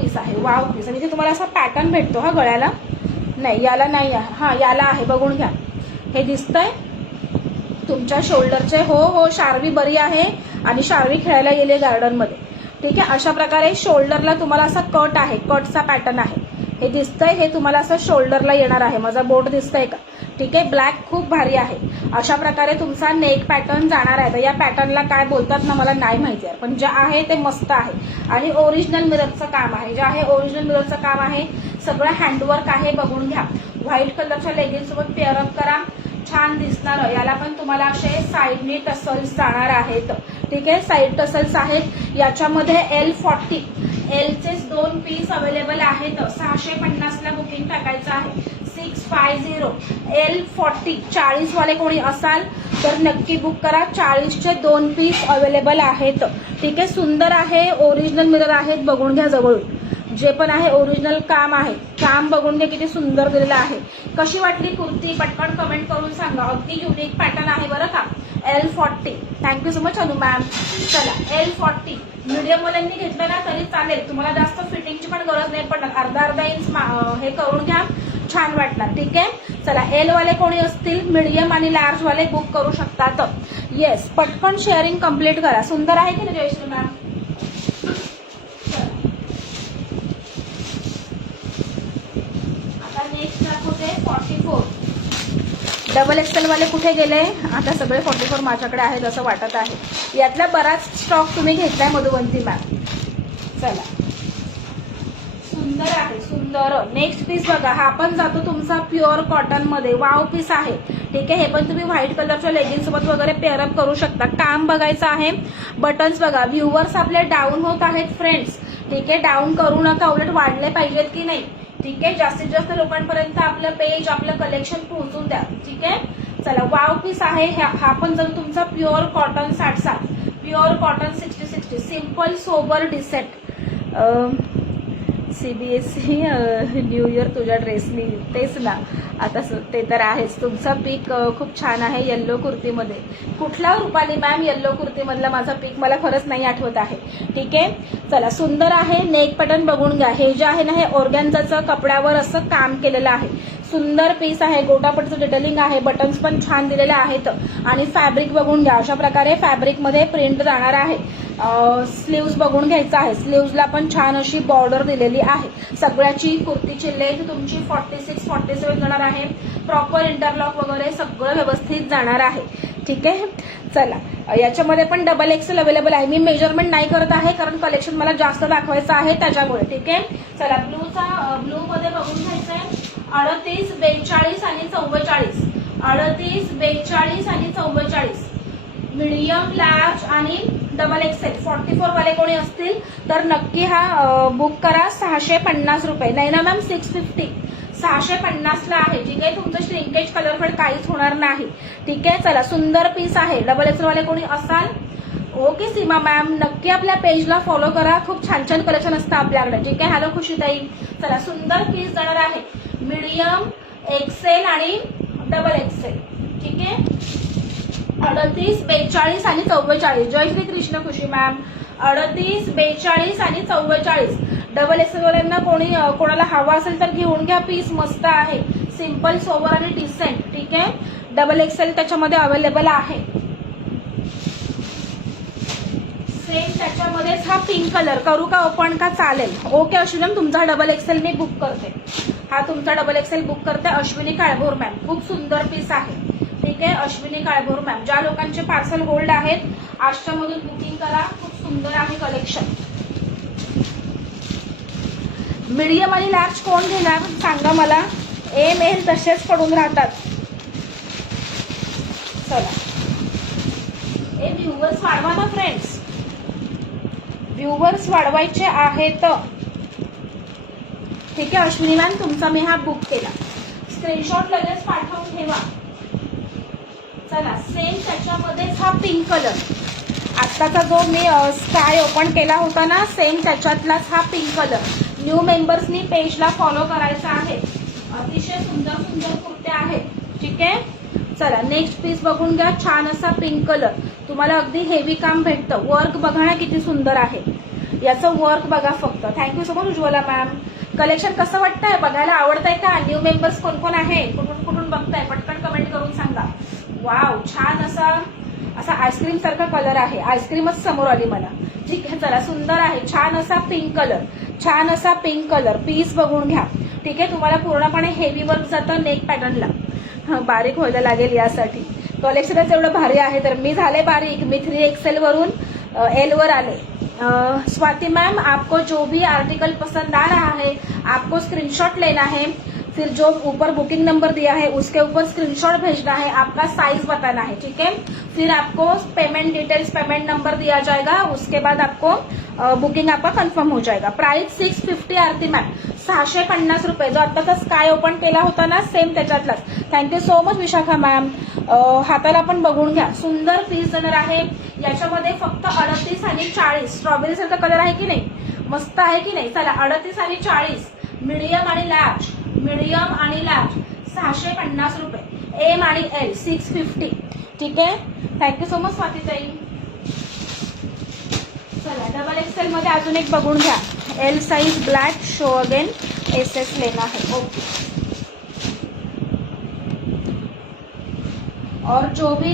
Piece आहे, wow piece. आणि इथे तुम्हाला असा पॅटर्न भेटतो हा गळ्याला, नाही याला नाही आहे, हा याला आहे, बघून घ्या. हे दिसतंय तुमच्या शोल्डरचे. हो हो शार्वी बरी आहे आणि शार्वी खेळायला गेली गार्डनमध्ये. ठीक आहे, अशा प्रकारे शोल्डरला तुम्हाला असा कट आहे, कटचा पॅटर्न आहे. हे दिसतंय, हे तुम्हाला असं शोल्डरला येणार आहे. माझा बोट दिसतंय का? ठीक आहे, ब्लॅक खूप भारी आहे. अशा प्रकारे तुमचा नेक पॅटर्न जाणार आहे. तर या पॅटर्नला काय बोलतात ना मला नाही माहिती आहे, पण जे आहे ते मस्त आहे. आणि ओरिजिनल मिररचं काम आहे, जे आहे ओरिजिनल मिररचं काम आहे. सगळं हँडवर्क आहे, बघून घ्या. व्हाईट कलरच्या लेगिन्स सोबत पेअरअप करा, छान दिसणार. याला पण तुम्हाला असे साईडने टसल्स जाणार आहेत. ठीक आहे, साईड टसल्स आहेत. याच्यामध्ये L40 एलचेच 2 पीस अवेलेबल आहेत. 650ला बुकिंग टाकायचं आहे. 650 L40 40 वाले कोणी असाल तर नक्की बुक करा. 40चे 2 पीस अवेलेबल आहेत. ठीक आहे, सुंदर आहे, ओरिजिनल मिरर आहेत, बघून घ्या जवळून. जे पण आहे ओरिजिनल काम आहे, काम बघून घ्या किती सुंदर दिलेलं आहे. कशी वाटली कुर्ती पटकन कमेंट करून सांगा. अगदी युनिक पॅटर्न आहे बरं का. L40 थँक्यू सो मच अनु मॅम. चला L40 मीडियम वाल्यांनी घेतलं ना तरी चालेल, तुम्हाला जास्त फिटिंगची पण गरज नाही पडणार. अर्धा इंच हे करून घ्या, छान वाटणार. ठीक आहे, चला L वाले कोणी असतील मीडियम आणि लार्ज वाले बुक करू शकतात. येस, पटकन शेअरिंग कम्प्लीट करा. सुंदर आहे की नाही जयश्री मॅम? नेक्स्ट दाखवते 44. डबल एक्सेल वाले कुठे गेले? आता सगळे 44 माझ्याकडे आहेत असं वाटत आहे. यातला बराच स्टॉक तुम्ही घेतलाय मधुवंती मॅम. चला, सुंदर आहे, सुंदर. नेक्स्ट पीस बघा, हा पण जातो तुमचा प्युअर कॉटन मध्ये, वाव पीस आहे. ठीक आहे, हे पण तुम्ही व्हाईट कलरच्या लेगिन्स सोबत वगैरे पेअरअप करू शकता. काम बघायचं आहे. बटन्स बघा, व्ह्यूवर्स आपले डाऊन होत आहेत फ्रेंड्स. ठीक आहे, डाऊन करू नका, उलट वाढले पाहिजेत की नाही. ठीक आहे, जास्तीत जास्त लोकांपर्यंत आपलं पेज, आपलं कलेक्शन पोहोचून द्या. ठीक आहे, चला वाव पीस आहे. हा पण जर तुमचा pure cotton 60 pure cotton 60 simple sober decent. CBSE new year तुझ्या ड्रेसनी, तेच ना. आता ते तर आहेच. तुमचा पीक खूप छान आहे येल्लो कुर्तीमध्ये. कुठला रुपाली मॅम येल्लो कुर्तीमधला माझा पीक मला खरंच नाही आठवत आहे. ठीक आहे, चला सुंदर आहे. नेक पॅटर्न बघून घ्या. हे जे आहे ना हे ऑर्गॅन्झाचं कपड्यावर असं काम केलेलं आहे. सुंदर पीस आहे, गोटापटीचं डिटेलिंग आहे, बटन्स पण छान दिलेले आहेत. आणि फॅब्रिक बघून घ्या, अशा प्रकारे फॅब्रिकमध्ये प्रिंट जाणार आहे. स्लीव्ज बघून घ्यायचं आहे. स्लीव्जला पण छान अशी बॉर्डर दिलेली आहे. सगळ्याची कुर्तीची लेंथ तुमची 46-47 जाणार आहे. प्रॉपर इंटरलॉक वगैरे सगळं व्यवस्थित जाणार आहे. ठीक आहे, चला याच्यामध्ये पण डबल एक्सेल अवेलेबल आहे. मी मेजरमेंट नाही करत आहे कारण कलेक्शन मला जास्त दाखवायचं आहे त्याच्यामुळे. ठीक आहे, चला ब्लू मध्ये बघून घ्यायचंय. 38, 42 आणि 44. 38, 42 आणि 44. मीडियम, लार्ज आणि डबल एक्सेल 44 वाले कोणी असतील तर नक्की हा बुक करा. 650 रुपये. नाही ना मॅम, 650. 650ला आहे. ठीक आहे, तुमचं श्रिंकेज कलरफेड काहीच होणार नाही. ठीक आहे, चला सुंदर पीस आहे. डबल एक्सेल वाले कोणी असाल, ओके सीमा मॅम, नक्की आपल्या पेजला फॉलो करा. खूप छान छान कलेक्शन असतं आपल्याकडे. ठीक आहे, हॅलो खुशीताई. चला सुंदर पीस जाणार आहे. मीडियम, एक्सेल आणि डबल एक्सेल. ठीक आहे, 38, 42 आणि 44. जय श्री कृष्ण खुशी मॅम. 38, 42 आणि 44. डबल एक्सेल वाल्यांना कोणाला हवा असेल तर घेऊन घ्या. पीस मस्त आहे, सिम्पल सोबर आणि डिसेंट. ठीक आहे, डबल एक्सेल त्याच्यामध्ये अवेलेबल आहे. सेम त्याच्यामध्येच हा पिंक कलर करू का ओपन का? चालेल. ओके अश्विनी, तुमचा डबल एक्सेल मी बुक करते. हा तुमचा डबल एक्सेल बुक करते. अश्विनी काळभोर मॅम, खूप सुंदर पीस आहे. ठीक आहे, अश्विनी काळभोर मॅम. ज्या लोकांचे पार्सल होल्ड आहेत आजच्यामधून बुकिंग करा. खूप सुंदर आहे कलेक्शन. मीडियम आणि लार्ज कोण घेणार सांगा मला. ML तसेच पडून राहतात. चला, हे व्ह्यूवर्स वाढवा ना फ्रेंड्स, व्ह्यूवर्स वाढवायचे आहेत. ठीक आहे अश्विनी मॅम, तुमचा मी हा बुक केला. स्क्रीनशॉट लगेच पाठवून ठेवा. चला, सेम त्याच्यामध्येच हा पिंक कलर, आत्ताचा जो मी स्काय ओपन केला होता ना, सेम त्याच्यातलाच हा पिंक कलर. न्यू मेंबर्सनी पेजला फॉलो करायचा आहे. अतिशय सुंदर सुंदर कुर्ते आहेत. ठीक आहे, चला नेक्स्ट पीस बघून घ्या. छान असा पिंक कलर, तुम्हाला अगदी हेवी काम भेटतं. वर्क बघा ना किती सुंदर आहे. याचं वर्क बघा फक्त. Thank you so much Ujjwala ma'am. Collection कसं वाटतंय, बघायला आवडतंय का? न्यू मेंबर्स कोण कोण आहे, कुठून कुठून बघताय, पटकन कमेंट करून सांगा. वाव, छान असा आईस्क्रीम सारखा कलर आहे. आईस्क्रीमच समोर आली मला. ठीक आहे, चला, सुंदर आहे. छान असा पिंक कलर, छान असा पिंक कलर. पीस बघून घ्या. ठीक आहे, तुम्हाला पूर्णपणे हेवी वर्क जातं नेक पॅटर्नला. बारीक व्हायला लागेल यासाठी. कलेक्शनच एवढं भारी आहे तर मी झाले बारीक. मी 3XL वरून L वर आले. स्वाति मैम, आपको जो भी आर्टिकल पसंद आ रहा है आपको स्क्रीनशॉट लेना है, फिर जो ऊपर बुकिंग नंबर दिया है उसके ऊपर स्क्रीनशॉट भेजना है, आपका साइज बताना है. ठीक है, फिर आपको पेमेंट डिटेल्स, पेमेंट नंबर दिया जाएगा. उसके बाद आपको बुकिंग आपका कंफर्म हो जाएगा. प्राइस 650 आरती मॅम, 650 रुपये. जो आत्ताचा स्काय ओपन केला होता ना, सेम त्याच्यातलाच. Thank you so much Vishakha ma'am. हाताला पण बघून घ्या. सुंदर पीस देणार आहे. याच्यामध्ये फक्त 38 आणि 40 स्ट्रॉबेरी सारखा कलर आहे की नाही, मस्त आहे की नाही. चला, 38 आणि 40 मीडियम आणि लार्ज, मीडियम आणि लार्ज 650 रुपये. एम आणि L 650. ठीक आहे, थँक्यू सो मच स्वातीताई. चला, XXL मध्ये अजून एक बघून घ्या. L size black, show again, SS लेना है. ओके. और जो भी